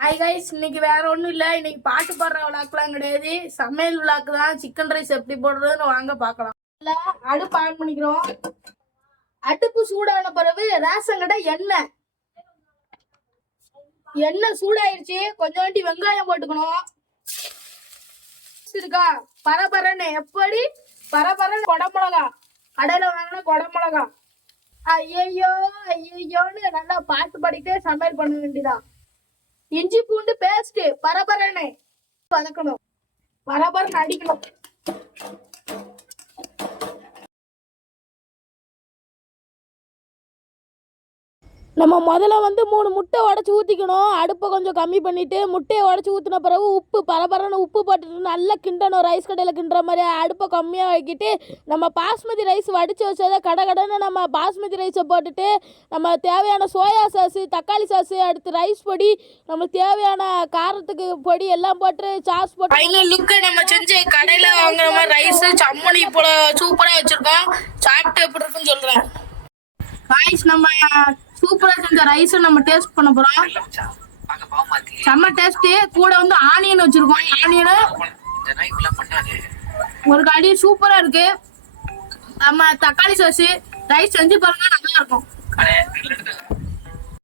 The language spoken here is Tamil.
ஹாய் கைஸ், இன்னைக்கு வேற ஒன்றும் இல்லை. இன்னைக்கு பாட்டு பாடுற விளாக்குலாம் கிடையாது, சமையல் விளாக்கு தான். சிக்கன் ரைஸ் எப்படி போடுறதுன்னு வாங்க பார்க்கலாம். அடுப்பு ஆன் பண்ணிக்கிறோம். அடுப்பு சூடான பிறகு ரேஷன் கடை எண்ணெய் சூடாயிருச்சு. கொஞ்சோண்டி வெங்காயம் போட்டுக்கணும். இருக்கா பரபரன்னு எப்படி பரபரன்னு கொடமிளகா, கடையில வாங்கின கொடமிளகா. ஐயோ ஐயோன்னு நல்லா பாட்டு பாடிட்டே சமையல் பண்ண வேண்டியதா. இஞ்சி பூண்டு பேஸ்ட் பரபரன்னு வதக்கணும், பரபரன்னு அடிக்கணும். நம்ம முதல்ல 3 முட்டை உடச்சி ஊற்றிக்கணும். அடுப்பை கொஞ்சம் கம்மி பண்ணிவிட்டு முட்டையை உடச்சி ஊற்றின பிறகு உப்பு பரபரன்னு உப்பு போட்டுட்டு நல்லா கிண்டணும். ரைஸ் கடையில் கிண்டுற மாதிரி அடுப்பை கம்மியாக வைக்கிட்டு நம்ம பாஸ்மதி ரைஸ் வடித்து வச்சதை கடன்னு நம்ம பாஸ்மதி ரைஸை போட்டுட்டு நம்ம தேவையான சோயா சாஸு, தக்காளி சாஸு, அடுத்து ரைஸ் பொடி, நம்ம தேவையான காரத்துக்கு பொடி எல்லாம் போட்டு சாஸ் போட்டு ஃபைனல் லுக்கை நம்ம செஞ்சு கடையில் வாங்குற மாதிரி ரைஸு சம்மணி போல சூப்பராக வச்சுருக்கோம். சாப்பிட்டு எப்படி இருக்குன்னு சொல்கிறேன். ரைஸ் நம்ம சூப்பரா செஞ்ச ரைஸ் நம்ம டேஸ்ட் பண்ண போறோம். செம்ம டேஸ்ட். கூட ஆனியன் வச்சிருக்கோம். ஆனியன் ஒரு கடி சூப்பரா இருக்கு. நம்ம தக்காளி சாஸ் ரைஸ் செஞ்சு பாருங்க, நல்லா இருக்கும்.